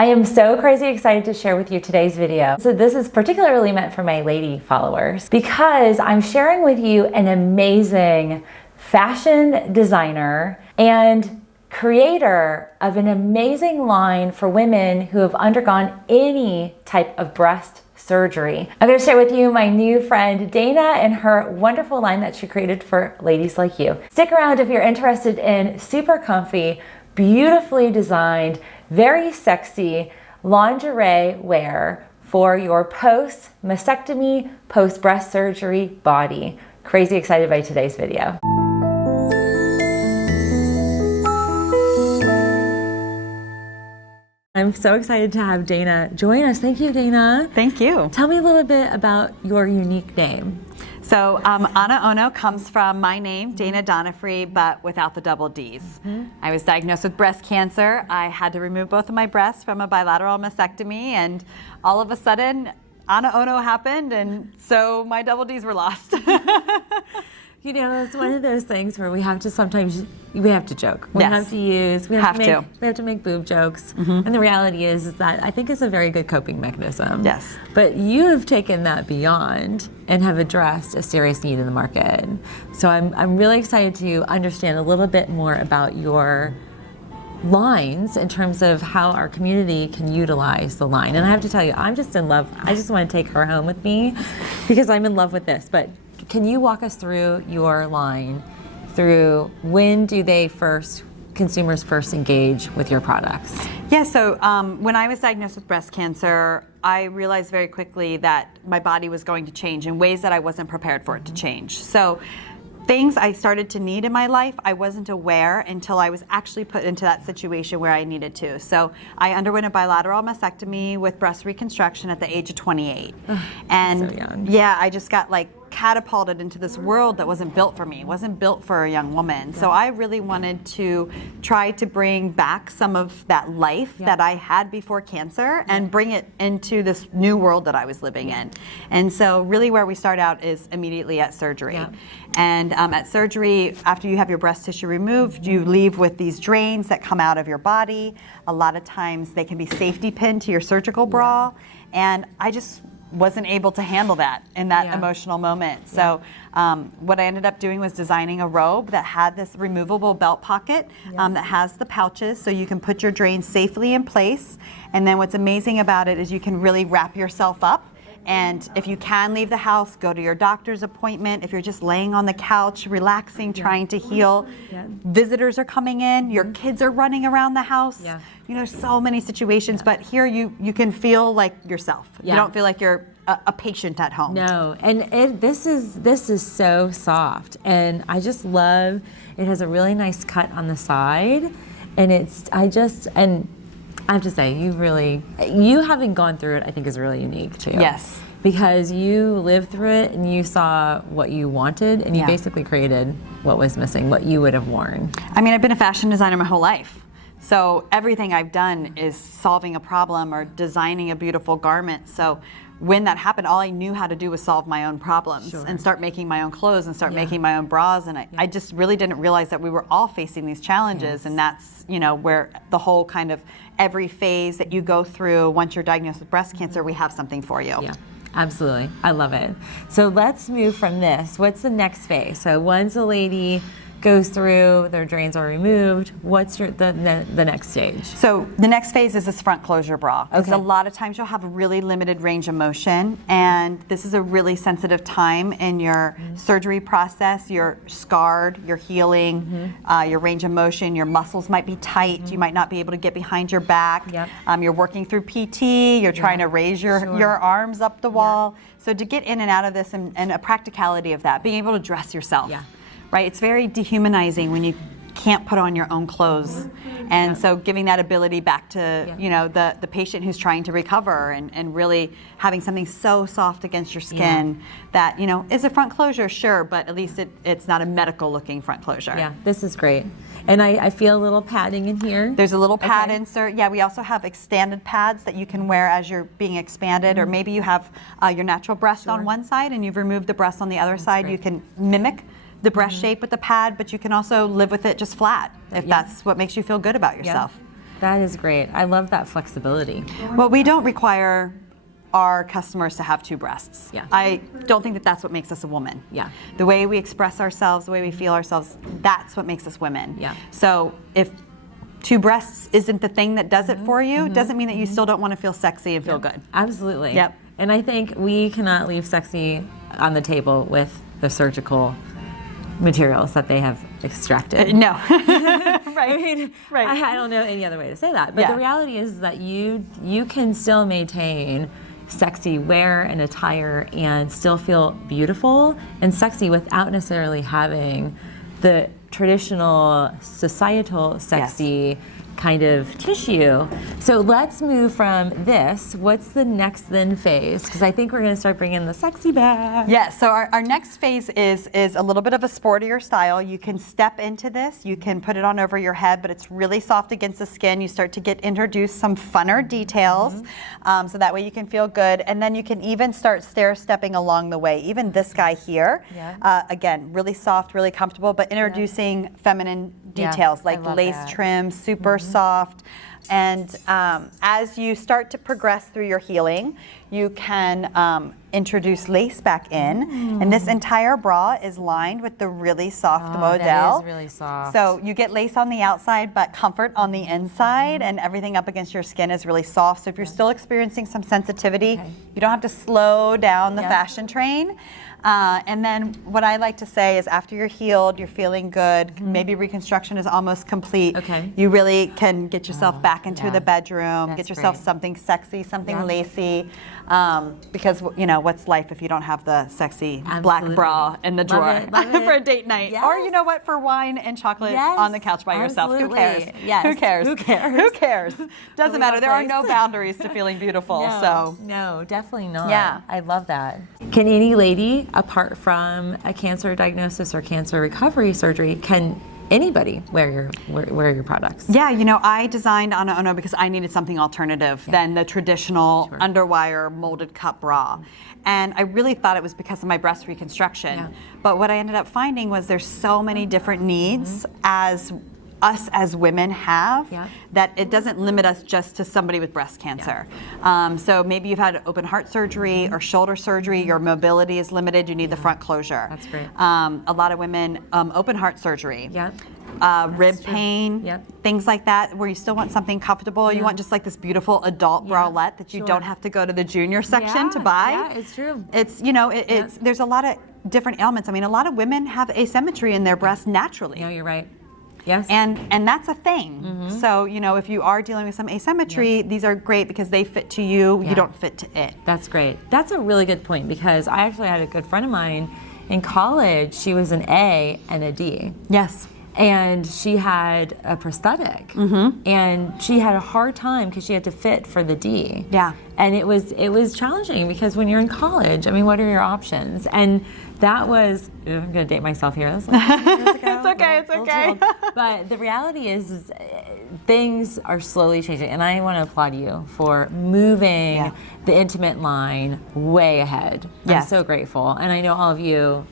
I am so crazy excited to share with you today's video. So this is particularly meant for my lady followers because I'm sharing with you an amazing fashion designer and creator of an amazing line for women who have undergone any type of breast surgery. I'm going to share with you my new friend Dana and her wonderful line that she created for ladies like you. Stick around if you're interested in super comfy, beautifully designed, very sexy lingerie wear for your post-mastectomy, post-breast surgery body. Crazy excited by today's video. I'm so excited to have Dana join us. Thank you, Dana. Thank you. Tell me a little bit about your unique name. So AnaOno comes from my name, Dana Donifrey, but without the double D's. Mm-hmm. I was diagnosed with breast cancer. I had to remove both of my breasts from a bilateral mastectomy, and all of a sudden, AnaOno happened, and so my double D's were lost. You know, it's one of those things where we have to sometimes, we have to joke. We have to use, we have to make boob jokes. Mm-hmm. And the reality is that I think it's a very good coping mechanism. Yes. But you have taken that beyond and have addressed a serious need in the market. So I'm really excited to understand a little bit more about your lines in terms of how our community can utilize the line. And I have to tell you, I'm just in love. I just want to take her home with me because I'm in love with this. But can you walk us through your line through when do consumers first engage with your products? Yeah, so when I was diagnosed with breast cancer, I realized very quickly that my body was going to change in ways that I wasn't prepared for it to change. So things I started to need in my life, I wasn't aware until I was actually put into that situation where I needed to. So I underwent a bilateral mastectomy with breast reconstruction at the age of 28. And so young. Yeah, I just got catapulted into this world that wasn't built for me, wasn't built for a young woman. So I really wanted to try to bring back some of that life that I had before cancer and bring it into this new world that I was living in. And so really where we start out is immediately at surgery. And at surgery, after you have your breast tissue removed, you leave with these drains that come out of your body. A lot of times they can be safety pinned to your surgical bra. And I just wasn't able to handle that in that emotional moment. So what I ended up doing was designing a robe that had this removable belt pocket that has the pouches so you can put your drains safely in place. And then what's amazing about it is you can really wrap yourself up. And if you can leave the house, go to your doctor's appointment. If you're just laying on the couch, relaxing, trying to heal, visitors are coming in, your kids are running around the house. You know, so many situations, but here you can feel like yourself. You don't feel like you're a patient at home. No, and this is so soft, and I just love, it has a really nice cut on the side, and I have to say, you having gone through it, I think is really unique too. Yes. Because you lived through it and you saw what you wanted and you basically created what was missing, what you would have worn. I mean, I've been a fashion designer my whole life. So everything I've done is solving a problem or designing a beautiful garment. So when that happened, all I knew how to do was solve my own problems and start making my own clothes and start making my own bras. And I just really didn't realize that we were all facing these challenges. And that's, you know, where the whole kind of every phase that you go through once you're diagnosed with breast cancer, we have something for you. Yeah, absolutely. I love it. So let's move from this. What's the next phase? So once a lady goes through, their drains are removed, what's the next stage? So the next phase is this front closure bra. Because a lot of times you'll have a really limited range of motion, and this is a really sensitive time in your surgery process. You're scarred, you're healing, your range of motion, your muscles might be tight, you might not be able to get behind your back. You're working through PT, you're trying to raise your arms up the wall. So to get in and out of this and a practicality of that, being able to dress yourself. Right, it's very dehumanizing when you can't put on your own clothes, and so giving that ability back to you know the patient who's trying to recover and really having something so soft against your skin that you know is a front closure, sure, but at least it's not a medical looking front closure. Yeah, this is great. And I feel a little padding in here. There's a little pad insert. Yeah, we also have extended pads that you can wear as you're being expanded, or maybe you have your natural breast on one side and you've removed the breast on the other side. Great. You can mimic the breast shape with the pad, but you can also live with it just flat if that's what makes you feel good about yourself. That is great. I love that flexibility. Well, we don't require our customers to have 2 breasts. Yeah. I don't think that that's what makes us a woman. Yeah. The way we express ourselves, the way we feel ourselves, that's what makes us women. Yeah. So if 2 breasts isn't the thing that does it for you, it doesn't mean that you still don't want to feel sexy and feel good. Absolutely. Yep. And I think we cannot leave sexy on the table with the surgical materials that they have extracted. No. I mean, Right. I don't know any other way to say that. But Yeah. the reality is that you can still maintain sexy wear and attire and still feel beautiful and sexy without necessarily having the traditional societal sexy kind of tissue. So let's move from this. What's the next then phase? Because I think we're going to start bringing the sexy back. Yeah, so our next phase is a little bit of a sportier style. You can step into this, you can put it on over your head, but it's really soft against the skin. You start to get introduced some funner details, so that way you can feel good. And then you can even start stair-stepping along the way. Even this guy here, again, really soft, really comfortable, but introducing feminine details like lace trim, super soft. And as you start to progress through your healing, you can introduce lace back in. And this entire bra is lined with the really soft modal. That is really soft. So you get lace on the outside, but comfort on the inside, and everything up against your skin is really soft. So if you're still experiencing some sensitivity, you don't have to slow down the fashion train. And then what I like to say is after you're healed, you're feeling good, maybe reconstruction is almost complete, you really can get yourself back into the bedroom, get yourself something sexy, something lacy, because you know, what's life if you don't have the sexy black bra in the drawer for a date night? Or you know what, for wine and chocolate on the couch by yourself. Who cares? Who cares? Who cares? Who cares? Doesn't matter. There are no boundaries to feeling beautiful. No, definitely not. Yeah. I love that. Can any lady, apart from a cancer diagnosis or cancer recovery surgery, can anybody wear your products? Yeah, you know, I designed AnaOno because I needed something alternative than the traditional underwire molded cup bra. And I really thought it was because of my breast reconstruction. But what I ended up finding was there's so many different needs as us as women have, that it doesn't limit us just to somebody with breast cancer. So maybe you've had open heart surgery or shoulder surgery, your mobility is limited, you need the front closure. That's great. A lot of women, open heart surgery. Rib pain, things like that, where you still want something comfortable. You want just like this beautiful adult bralette that you don't have to go to the junior section to buy. Yeah, it's true. It's, you know, it's there's a lot of different ailments. I mean, a lot of women have asymmetry in their breasts naturally. No, you're right. Yes. And that's a thing. So, you know, if you are dealing with some asymmetry, these are great because they fit to you, you don't fit to it. That's great. That's a really good point, because I actually had a good friend of mine in college. She was an A and a D. Yes. And she had a prosthetic, and she had a hard time because she had to fit for the D. Yeah. And it was challenging because when you're in college, I mean, what are your options? And that was, I'm going to date myself here. That was like 10 years ago. It's okay, it's okay. But the reality is things are slowly changing, and I want to applaud you for moving the intimate line way ahead. I'm so grateful. And I know all of you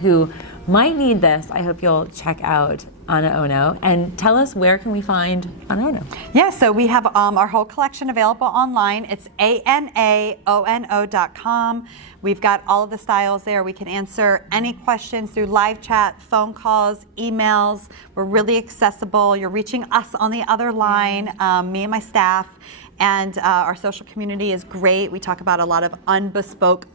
who might need this. I hope you'll check out AnaOno, and tell us, where can we find AnaOno? Yeah, so we have our whole collection available online. It's AnaOno.com. We've got all of the styles there. We can answer any questions through live chat, phone calls, emails. We're really accessible. You're reaching us on the other line, me and my staff. And our social community is great. We talk about a lot of unbespoke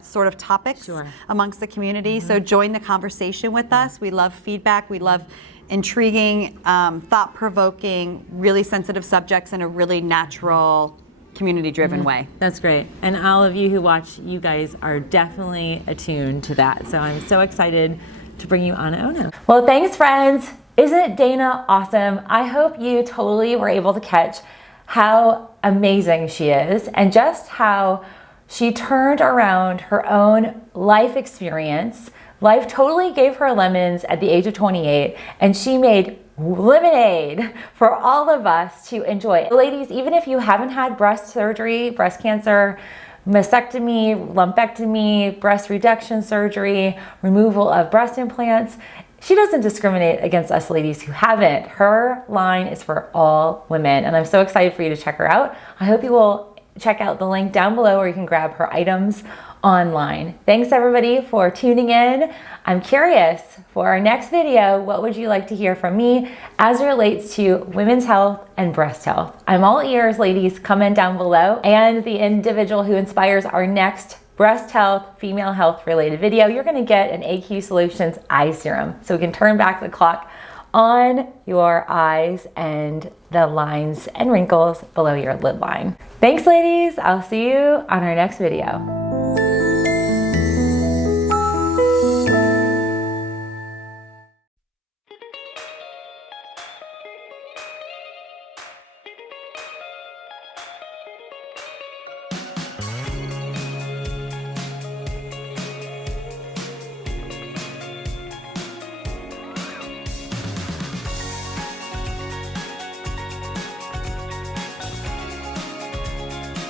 sort of topics amongst the community. So join the conversation with us. We love feedback. We love intriguing, thought-provoking, really sensitive subjects in a really natural, community-driven way. That's great. And all of you who watch, you guys are definitely attuned to that. So I'm so excited to bring you AnaOno. Well, thanks, friends. Isn't Dana awesome? I hope you totally were able to catch how amazing she is, and just how she turned around her own life experience. Life totally gave her lemons at the age of 28, and she made lemonade for all of us to enjoy. Ladies, even if you haven't had breast surgery, breast cancer, mastectomy, lumpectomy, breast reduction surgery, removal of breast implants, she doesn't discriminate against us ladies who haven't. Her line is for all women, and I'm so excited for you to check her out. I hope you will check out the link down below where you can grab her items online. Thanks everybody for tuning in. I'm curious, for our next video, what would you like to hear from me as it relates to women's health and breast health? I'm all ears, ladies. Comment down below. And the individual who inspires our next breast health, female health related video, you're gonna get an AQ Solutions eye serum. So we can turn back the clock on your eyes and the lines and wrinkles below your lid line. Thanks ladies, I'll see you on our next video.